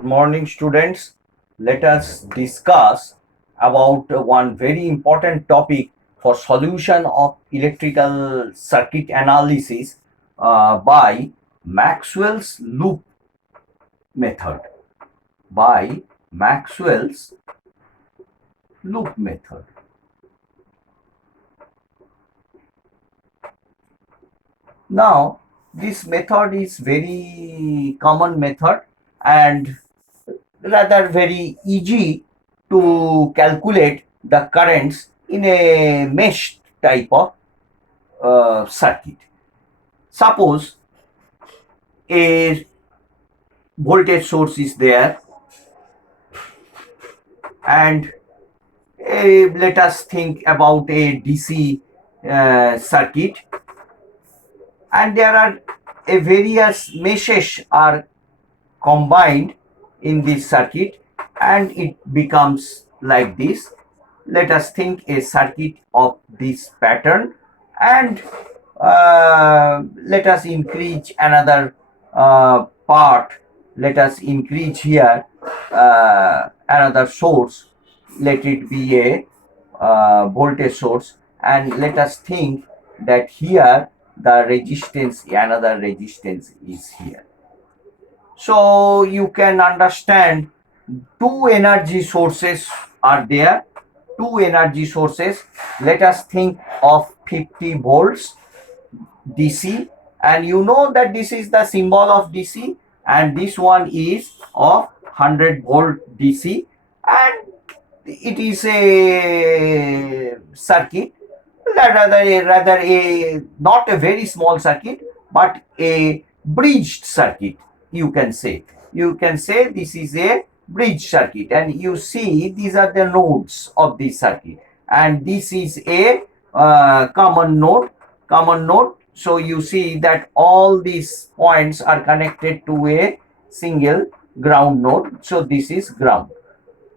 Good morning, students. Let us discuss about one very important topic for solution of electrical circuit analysis by Maxwell's loop method. By Maxwell's loop method. Now, this method is very common method and rather very easy to calculate the currents in a mesh type of circuit. Suppose a voltage source is there and let us think about a DC circuit, and there are various meshes are combined in this circuit and it becomes like this. Let us think a circuit of this pattern, and let us increase another part. Let us increase here another source. Let it be a voltage source, and let us think that here the resistance, another resistance is here. So you can understand two energy sources are there. Two energy sources. Let us think of 50 volts DC, and you know that this is the symbol of DC, and this one is of 100-volt DC, and it is a circuit, rather a not a very small circuit, but a bridged circuit. You can say this is a bridge circuit, and you see these are the nodes of this circuit, and this is a common node. So you see that all these points are connected to a single ground node. So this is ground.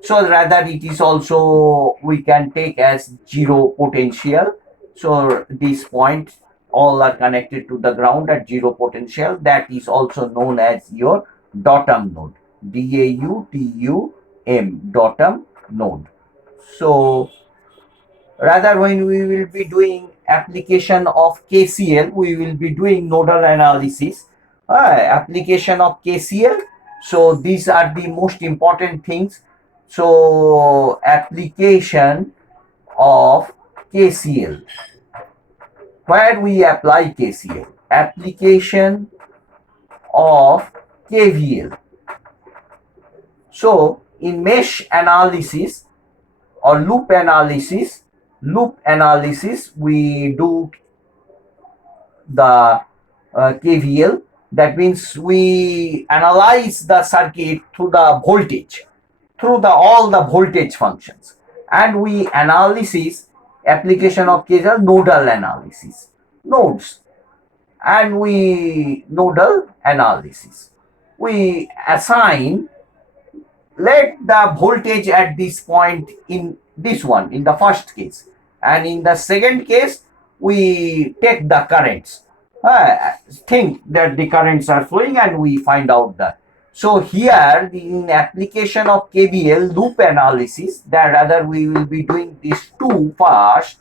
So rather it is also, we can take as zero potential. So this point all are connected to the ground at zero potential. That is also known as your datum node. DAUTUM, datum node. So rather when we will be doing application of KCL, we will be doing nodal analysis. Application of KCL. So these are the most important things. So application of KCL. Where we apply KCL? Application of KVL. So in mesh analysis or loop analysis, we do the KVL. That means we analyze the circuit through the voltage, through all the voltage functions, and we analysis application of KVL, nodal analysis, nodes, and we nodal analysis. We assign, let the voltage at this point in this one, in the first case, and in the second case we take the currents. Think that the currents are flowing and we find out that. So here in application of KVL loop analysis, that rather we will be doing these two first,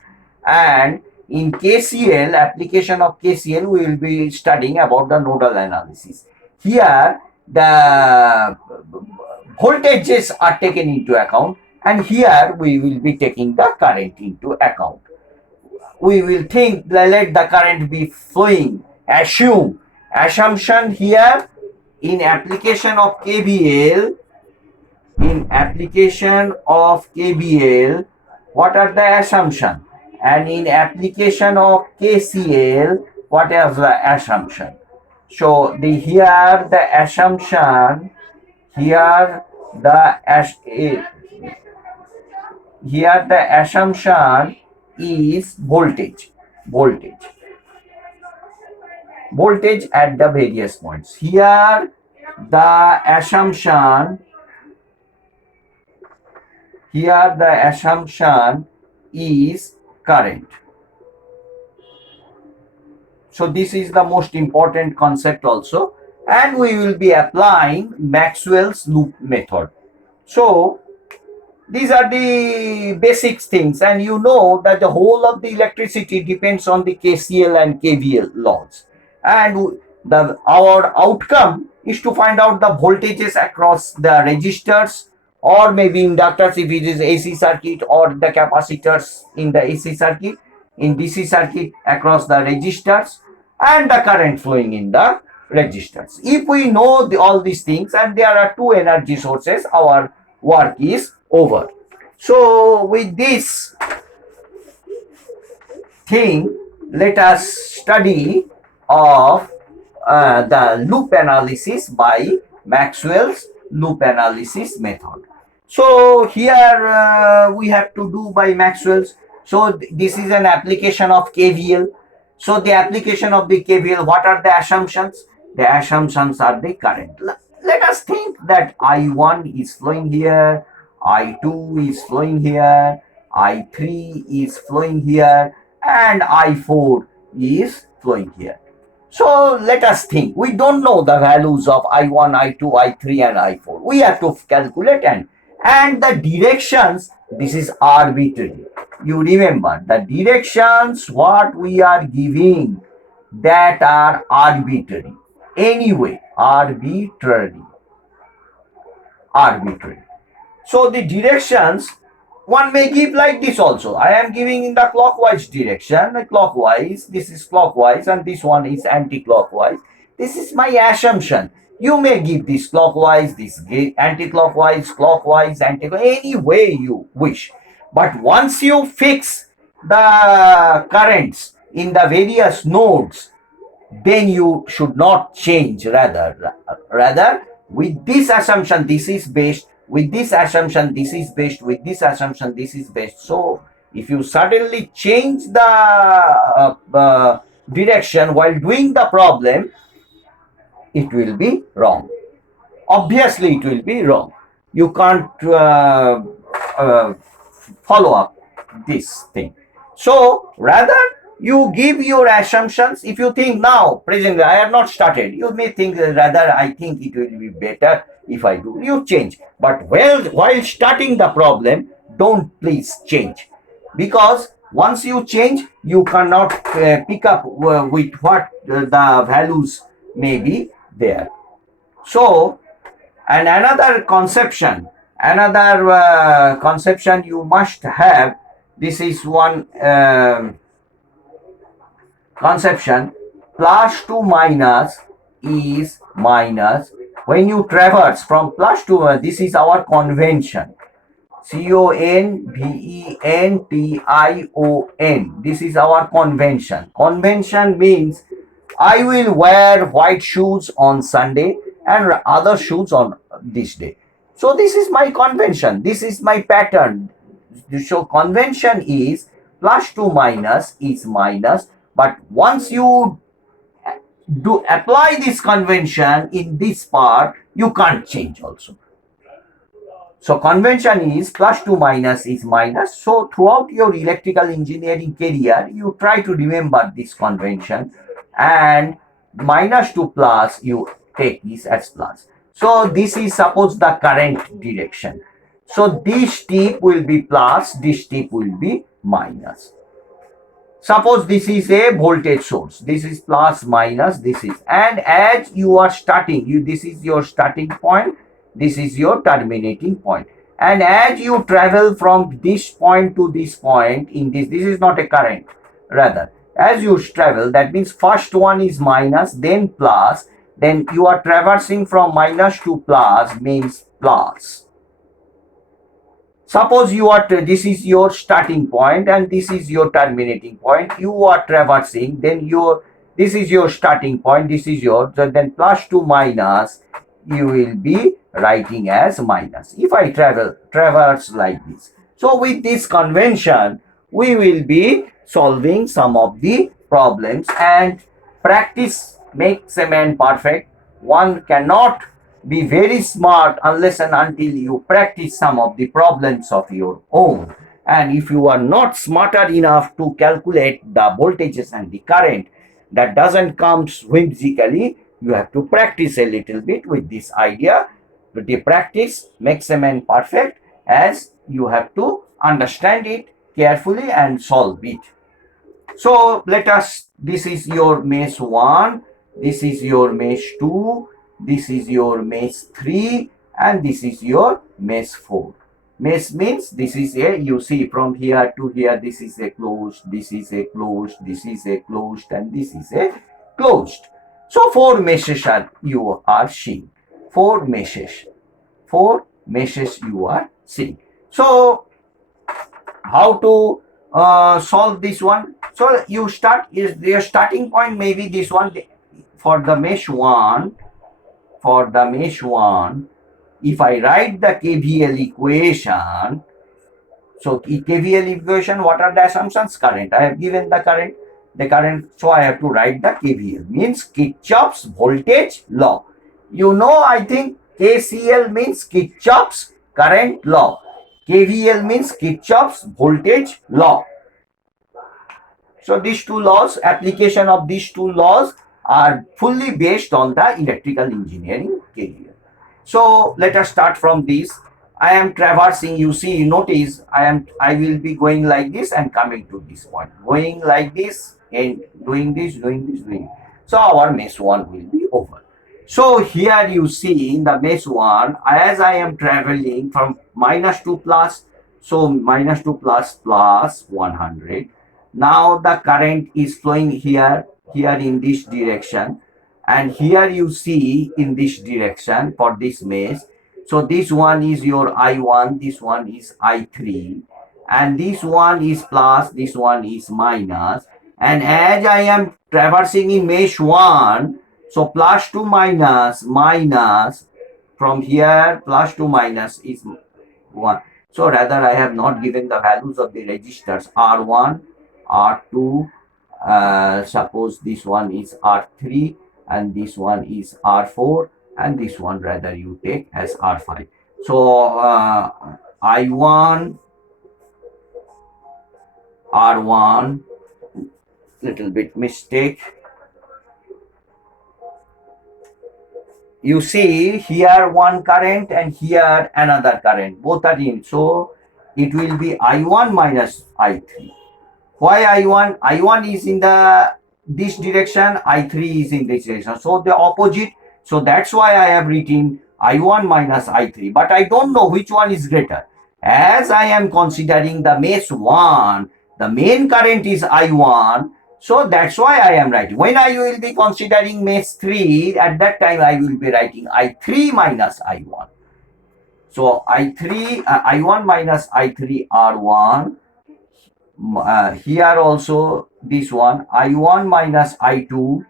and in KCL, application of KCL, we will be studying about the nodal analysis. Here the voltages are taken into account, and here we will be taking the current into account. We will think, let the current be flowing. Assumption here in application of KVL. What are the assumption? And in application of KCL, what is the assumption? So here the assumption is voltage at the various points. Here the assumption is current. So this is the most important concept also. and we will be applying Maxwell's loop method. So these are the basic things, and you know that the whole of the electricity depends on the KCL and KVL laws, and our outcome is to find out the voltages across the resistors, or maybe inductors if it is AC circuit, or the capacitors in the AC circuit, in DC circuit across the resistors, and the current flowing in the resistors. If we know all these things and there are two energy sources, our work is over. So with this thing, let us study of the loop analysis by Maxwell's loop analysis method. So here we have to do by Maxwell's. So this is an application of KVL. So the application of the KVL, what are the assumptions? The assumptions are the current. Let us think that I1 is flowing here, I2 is flowing here, I3 is flowing here, and I4 is flowing here. So let us think. We don't know the values of I1, I2, I3, and I4. We have to calculate, and the directions, this is arbitrary. You remember the directions what we are giving, that are arbitrary. Anyway, arbitrary. So the directions one may give like this also. I am giving in the clockwise direction, clockwise, this is clockwise, and this one is anti-clockwise. This is my assumption. You may give this clockwise, this anti-clockwise, clockwise, any way you wish. But once you fix the currents in the various nodes, then you should not change. Rather with this assumption this is based, with this assumption this is based, with this assumption this is based. So if you suddenly change the direction while doing the problem, it will be wrong. Obviously it will be wrong. You can't follow up this thing. So rather you give your assumptions. If you think now presently I have not started, you may think rather I think it will be better if I do, you change. But while starting the problem, don't please change, because once you change you cannot pick up with what the values may be there. So, and another conception you must have, this is one conception, plus to minus is minus. When you traverse from plus to this is our convention, convention. This is our convention. Convention means I will wear white shoes on Sunday and other shoes on this day. So this is my convention. This is my pattern. So convention is plus to minus is minus. But once you do apply this convention in this part, you can't change also. So convention is plus to minus is minus. So throughout your electrical engineering career, you try to remember this convention, and minus to plus you take this as plus. So this is suppose the current direction. So this tip will be plus, this tip will be minus. Suppose this is a voltage source, this is plus minus, this is, and as you are starting, this is your starting point, this is your terminating point, and as you travel from this point to this point in this is not a current, rather as you travel, that means first one is minus then plus, then you are traversing from minus to plus, means plus. Suppose you are, this is your starting point and this is your terminating point. You are traversing, then this is your starting point, this is your, so then plus to minus, you will be writing as minus. If I traverse like this. So with this convention, we will be solving some of the problems, and practice makes a man perfect. One cannot be very smart unless and until you practice some of the problems of your own. And if you are not smarter enough to calculate the voltages and the current, that doesn't come whimsically, You have to practice a little bit with this idea. But the practice makes a man perfect, as you have to understand it carefully and solve it. So let us, this is your mesh 1, this is your mesh 2, this is your mesh 3, and this is your mesh 4. Mesh means this is a, you see from here to here, this is a closed, this is a closed, this is a closed, and this is a closed. So 4 meshes are you are seeing. 4 meshes. 4 meshes you are seeing. So how to solve this one? So you start, is their starting point maybe this one. For the mesh 1, for the mesh 1, if I write the KVL equation, so KVL equation, what are the assumptions? Current. I have given the current, so I have to write the KVL, means Kirchhoff's voltage law. You know, I think KCL means Kirchhoff's current law. KVL means Kirchhoff's voltage law. So these two laws, application of these two laws are fully based on the electrical engineering career. So let us start from this. I am traversing, you see, notice I will be going like this and coming to this point, going like this and doing this, doing this, doing. So our mesh 1 will be over. So here you see in the mesh 1, as I am traveling from -2 plus, so -2 plus plus 100. Now the current is flowing here in this direction, and here you see in this direction for this mesh. So this one is your I1, this one is I3, and this one is plus, this one is minus. And as I am traversing in mesh 1, so plus to minus, minus, from here plus to minus is 1. So rather I have not given the values of the resistors R1, R2, suppose this one is R3, and this one is R4, and this one rather you take as R5. So I1, R1, little bit mistake. You see here one current and here another current, both are in. So it will be I1 minus I3. Why I1? I1 is in the this direction, I3 is in this direction. So the opposite. So that's why I have written I1 minus I3. But I don't know which one is greater. As I am considering the mesh 1, the main current is I1. So that's why I am writing. When I will be considering mesh 3, at that time I will be writing I3 minus I1. So I1 minus I3 R1. Here also this one I1 minus I2,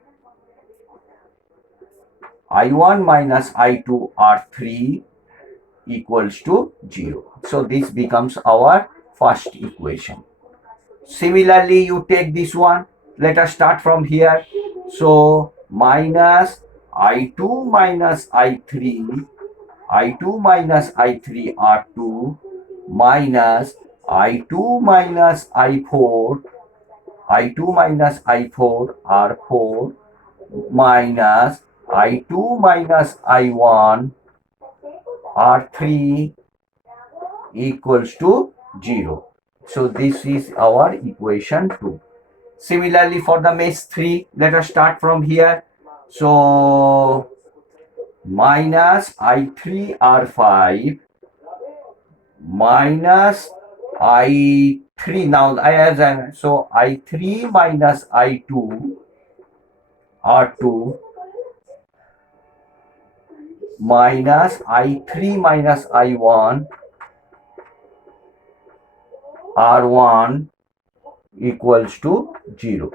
I1 minus I2 R3 equals to 0. So this becomes our first equation. Similarly, you take this one. Let us start from here. So minus I2 minus I3, I2 minus I3 R2 minus I2 minus I4, I2 minus I4 R4 minus I2 minus I1 R3 equals to 0. So this is our equation 2. Similarly for the mesh 3, let us start from here. So minus I3 R5 minus I3, now so I3 minus I2 R2 minus I3 minus I1 R1 equals to 0.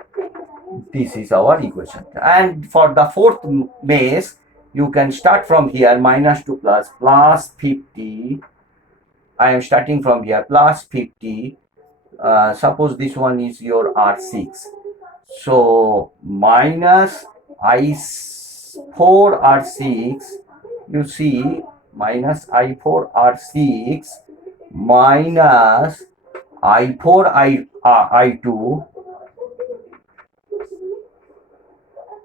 This is our equation. And for the fourth mesh, you can start from here -2 plus 50. I am starting from here plus 50. Suppose this one is your R6. So minus I4 R6, you see, minus I4 R6 minus I4 I2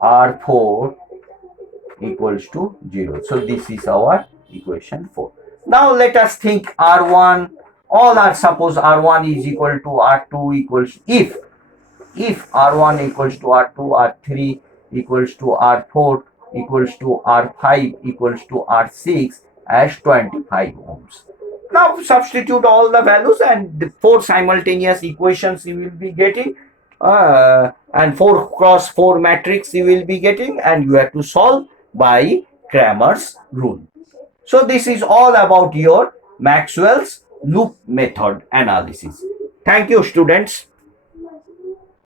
R4 equals to 0. So this is our equation 4. Now let us think R1. All are, suppose R1 is equal to R2 equals, if R1 equals to R2, R3 equals to R4 equals to R5 equals to R6 as 25 ohms. Now substitute all the values and the 4 simultaneous equations you will be getting, and 4 cross 4 matrix you will be getting, and you have to solve by Cramer's rule. So this is all about your Maxwell's loop method analysis. Thank you, students.